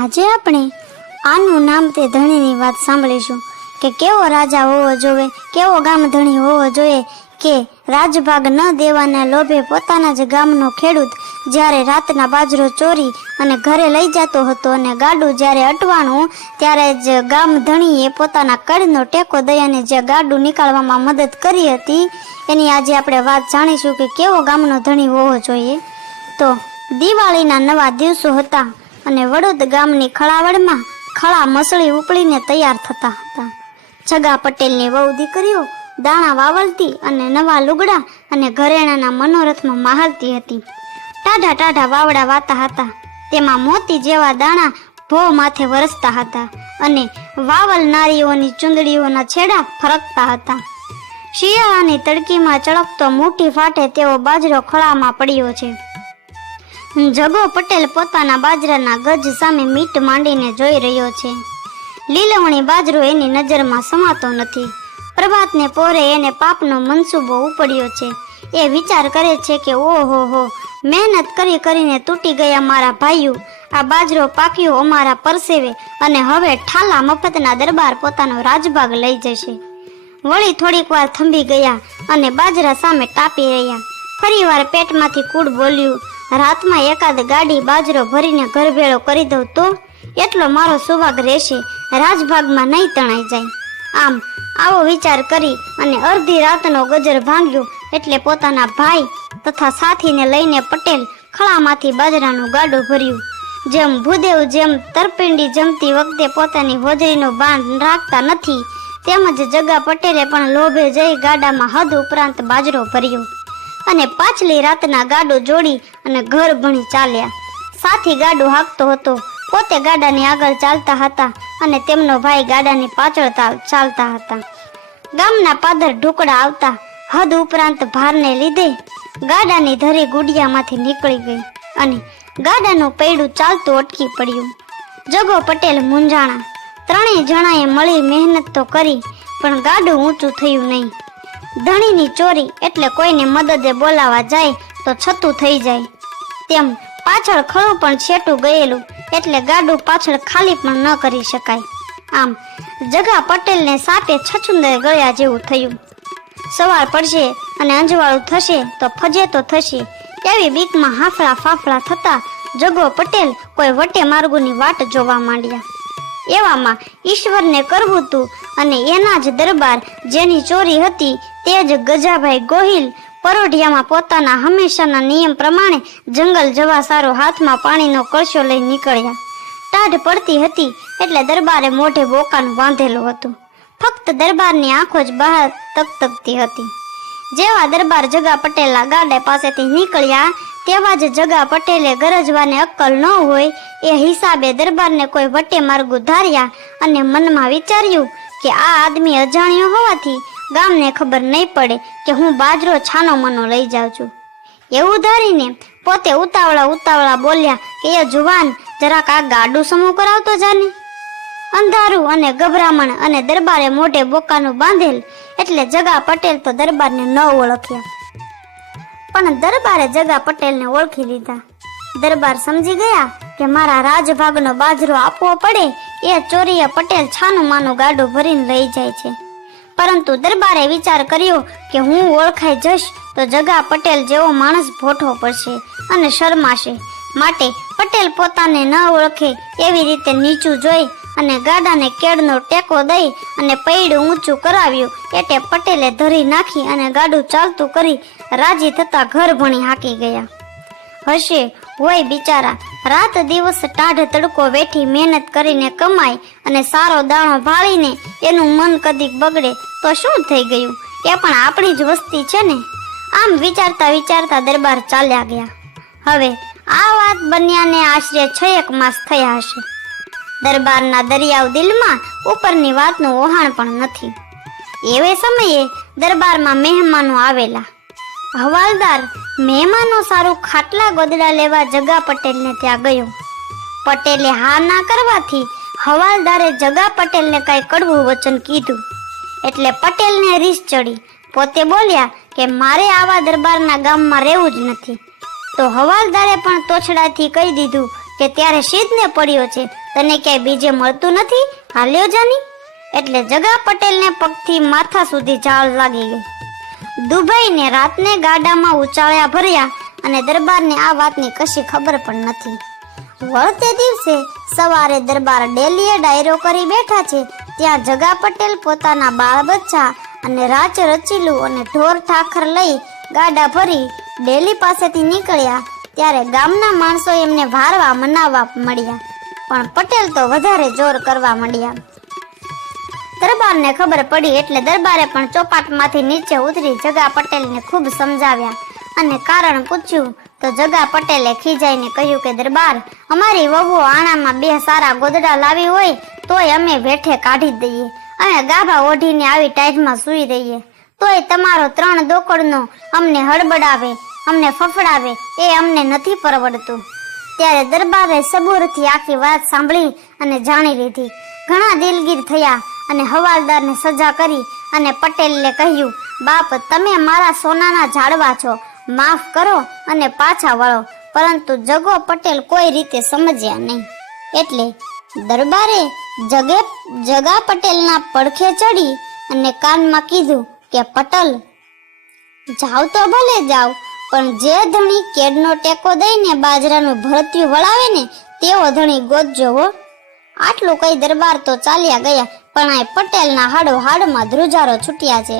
આજે આપણે આનું નામ તે ધણીની વાત સાંભળીશું કે કેવો રાજા હોવો જોઈએ, કેવો ગામ ધણી હોવો જોઈએ કે રાજભાગ ન દેવાના લોભે પોતાના જ ગામનો ખેડૂત જ્યારે રાતના બાજરો ચોરી અને ઘરે લઈ જતો હતો અને ગાડું જ્યારે અટવાણું ત્યારે જ ગામ ધણીએ પોતાના કડનો ટેકો દઈ અને જે ગાડું નીકાળવામાં મદદ કરી હતી એની આજે આપણે વાત જાણીશું કે કેવો ગામનો ધણી હોવો જોઈએ. તો દિવાળીના નવા દિવસો હતા અને વડોદ ગામની ખળાવડમાં ખળા મસળી ઉપડીને તૈયાર થતા હતા. જગા પટેલની વહુ દીકરીઓ દાણા વાવલતી અને નવા લુગડા અને ઘરેણાના મનોરથમાં માહલતી હતી. ટાઢા ટાઢા વાવડા વાતા હતા, તેમાં મોતી જેવા દાણા ભો માથે વરસતા હતા અને વાવલ નારીઓની ચુંદડીઓના છેડા ફરકતા હતા. શિયાળાની તડકીમાં ચળકતો મુઠ્ઠી ફાટે તેવો બાજરો ખળામાં પડ્યો છે. જગો પટેલ પોતાના બાજરાના ગજ સામે મીટ માંડીને જોઈ રહ્યો છે. લીલવણી બાજરો એની નજરમાં સમાતો નથી. પ્રભાતને પોરે એને પાપનો મનસૂબો ઉપડ્યો છે. એ વિચાર કરે છે કે ઓહો હો, મહેનત કરી કરીને તૂટી ગયા મારા ભાઈઓ, આ બાજરો પાક્યો અમારા પરસેવે અને હવે ઠાલા મફતના દરબાર પોતાનો રાજભાગ લઈ જશે. વળી થોડીક વાર થંભી ગયા અને બાજરા સામે ટાપી રહ્યા. ફરી વાર પેટમાંથી કૂડ બોલ્યું, રાતમાં એકાદ ગાડી બાજરો ભરીને ઘર ભેળો કરી દઉં તો એટલો મારો સુવાગ રહેશે, રાજભાગમાં નહીં તણાઈ જાય. આમ આવો વિચાર કરી અને અડધી રાતનો ગજર ભાંગ્યો એટલે પોતાના ભાઈ તથા સાથીને લઈને પટેલ ખળામાંથી બાજરાનું ગાડું ભર્યું. જેમ ભૂદેવ જેમ તરપિંડી જમતી વખતે પોતાની હોજરીનું બાંધ રાખતા નથી, તેમજ જગા પટેલે પણ લોભે જઈ ગાડામાં હદ ઉપરાંત બાજરો ભર્યો અને પાછલી રાતના ગાડું જોડી અને ઘર ભણી ચાલ્યા. સાથી ગાડું હાંકતો હતો, પોતે ગાડાની આગળ ચાલતા હતા અને તેમનો ભાઈ ગાડાની પાછળ ચાલતા હતા. ગામના પાદર ઢુકડા આવતા હદ ઉપરાંત ભારને લીધે ગાડાની ધરી ગુડિયામાંથી નીકળી ગઈ અને ગાડાનું પૈડું ચાલતું અટકી પડ્યું. જગો પટેલ મૂંઝાણા. ત્રણેય જણાએ મળી મહેનત તો કરી પણ ગાડું ઊંચું થયું નહીં. ધણીની ચોરી એટલે કોઈને મદદે બોલાવા જાય તો છતું થઈ જાય, તેમ પાછળ ખરું પણ છેટું ગયેલું એટલે ગાડું પાછળ ખાલી પણ ન કરી શકાય. આમ જગા પટેલને સાપે છછુંદર ગળ્યા જેવું થયું. સવાર પડશે અને અંજવાળું થશે તો ફજે તો થશે એવી બીકમાં હાફળા ફાફળા થતા જગો પટેલ કોઈ વટે માર્ગોની વાટ જોવા માંડ્યા. એવામાં ઈશ્વરને કરવું તું અને એના જ દરબાર જેની ચોરી હતી તે જ ગજાભાઈ ગોહિલ પરોઢિયામાં પોતાના હંમેશાના નિયમ પ્રમાણે જંગલ જવા સારો હાથમાં પાણીનો કળશો લઈ નીકળ્યા. ટાઢ પડતી હતી એટલે દરબારે મોઢે બોકાનું બાંધેલું હતું. ફક્ત દરબારની આંખો જ બહાર તકતકતી હતી. જેવા દરબાર જગા પટેલના ગાડા પાસેથી નીકળ્યા તેવા જ જગા પટેલે ગરજવાને અક્કલ ન હોય એ હિસાબે દરબારને કોઈ વટે માર્ગું ધાર્યા અને મનમાં વિચાર્યું કે આ આદમી અજાણ્યો હોવાથી ગામને ખબર નહીં પડે કે હું બાજરો છાનો મનો લઈ જાઉં છું. એવું ધારીને પોતે ઉતાવળા બોલ્યા કે એ જુવાન જરાક આ ગાડું સમૂહ કરાવતો જાને. અંધારું અને ગભરામણ અને દરબારે મોઢે બોકાનું બાંધેલ એટલે જગા પટેલ તો દરબારને ન ઓળખ્યા, પણ દરબારે જગા પટેલને ઓળખી લીધા. દરબાર સમજી ગયા કે મારા રાજભાગનો બાજરો આપવો પડે એ ચોરીએ પટેલ છાનું માનું ગાડું ભરીને લઈ જાય છે. પરંતુ દરબારે વિચાર કર્યો કે હું ઓળખાઈ જઈશ તો જગા પટેલ જેવો માણસ ભોઠવો પડશે અને શરમાશે, માટે પટેલ પોતાને ન ઓળખે એવી રીતે નીચું જોઈ અને ગાડાને કેડનો ટેકો દઈ અને પૈડું ઊંચું કરાવ્યું એટલે પટેલે ધરી નાખી અને ગાડું ચાલતું કરી રાજી થતા ઘર ભણી હાકી ગયા. હશે હોય બિચારા, રાત દિવસ ટાઢ તડકો વેઠી મહેનત કરીને કમાય અને સારો દાણો ભાળીને એનું મન કદીક બગડે તો શું થઈ ગયું, એ પણ આપણી જ વસ્તી છે ને. આમ વિચારતા દરબાર ચાલ્યા ગયા. હવે આ વાત બન્યાને આશરે 6 માસ થયા હશે. દરબારના દરિયાવ દિલમાં ઉપરની વાતનું ઓહાણ પણ નથી. એવે સમયે દરબારમાં મહેમાનો આવેલા. હવાલદાર મહેમાનો સારું ખાટલા ગોદડા લેવા જગા પટેલને ત્યાં ગયો. પટેલે હા ના કરવાથી હવાલદારે જગા પટેલને કઈ કડવું વચન કીધું એટલે પટેલને રીસ ચડી. પોતે બોલ્યા કે મારે આવા દરબારના ગામમાં રહેવું જ નથી. તો હવાલદારે પણ તોછડાથી કહી દીધું કે ત્યારે શીદને પડ્યો છે, તને ક્યાંય બીજે મળતું નથી, હાલ્યો જાની. એટલે જગા પટેલને પગથી માથા સુધી ઝાળ લાગી ગઈ. દુભાઈને રાતને ગાડામાં ઉચાળ્યા ભર્યા અને દરબારને આ વાતની કશી ખબર પણ નથી. વળતે દિવસે સવારે દરબાર ડેલીએ ડાયરો કરી બેઠા છે, ત્યાં જગા પટેલ પોતાના બાળ બચ્ચા અને રાચ રચીલું અને ઢોર ઠાખર લઈ ગાડા ભરી ડેલી પાસેથી નીકળ્યા. ત્યારે ગામના માણસો એમને ભારવા મનાવવા મળ્યા, પણ પટેલ તો વધારે જોર કરવા માંડ્યા. દરબારને ખબર પડી એટલે દરબારે પણ ચોપાટમાંથી નીચે ઉતરી જગા પટેલને ખૂબ સમજાવ્યા અને કારણ પૂછ્યું તો જગા પટેલે ખીજાઈને કહ્યું કે દરબાર, અમારી વહુઓ આણામાં 2 સારા ગોદડા લાવી હોય તોય અમે વેઠે કાઢી દઈએ, અમે ગાભા ઓઢીને આવી ટાઈટમાં સૂઈ દઈએ, તોય તમારો 3 દોકડનો અમને હડબડાવે, અમને ફફડાવે એ અમને નથી પરવડતું. ત્યારે દરબારે સબૂરથી આખી વાત સાંભળી અને જાણી લીધી. ઘણા દિલગીર થયા અને હવાલદારને સજા કરી અને પટેલને કહ્યું, બાપ, તમે મારા સોનાના ઝાડવા છો, માફ કરો અને પાછા વળો. પરંતુ જગો પટેલ કોઈ રીતે સમજ્યા નહીં. એટલે દરબારે જગા પટેલના પડખે ચડી અને કાનમાં કીધું કે પટેલ, જાવ તો ભલે જાવ, પણ જે ધણી કેડનો ટેકો દઈને બાજરાનું ભરતિયું વળાવે ને તેવો ધણી ગોતજો હો. આટલું કઈ દરબાર તો ચાલ્યા ગયા, પણ આ પટેલના હાડમાં ધ્રુજારો છૂટ્યા છે.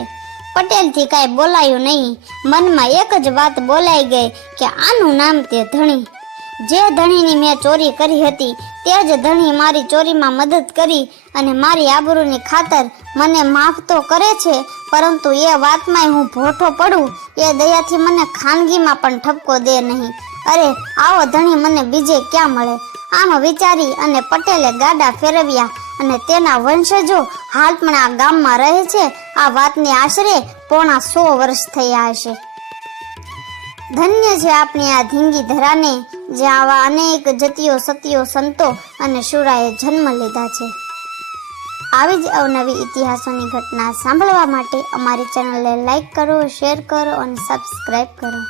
પટેલથી કાંઈ બોલાયું નહીં. મનમાં એક જ વાત બોલાઈ ગઈ કે આનું નામ તે ધણી. જે ધણીની મેં ચોરી કરી હતી તે જ ધણી મારી ચોરીમાં મદદ કરી અને મારી આબરૂની ખાતર મને માફ તો કરે છે, પરંતુ એ વાતમાં હું ભોઠો પડું એ દયાથી મને ખાનગીમાં પણ ઠપકો દે નહીં. અરે, આવો ધણી મને બીજે ક્યાં મળે. આમ વિચારી અને પટેલે ગાડા ફેરવ્યા અને તેના વંશજો હાલ પણ આ ગામમાં રહે છે. આ વાતને આશરે પોણા 100 વર્ષ થયા હશે. ધન્ય છે આપણી આ ધીંગી ધરાને, જે આવા અનેક જતીઓ સતીઓ સંતો અને શુરાએ જન્મ લીધા છે. આવી જ અવનવી ઇતિહાસોની ઘટના સાંભળવા માટે અમારી ચેનલને લાઈક કરો, શેર કરો અને સબસ્ક્રાઈબ કરો.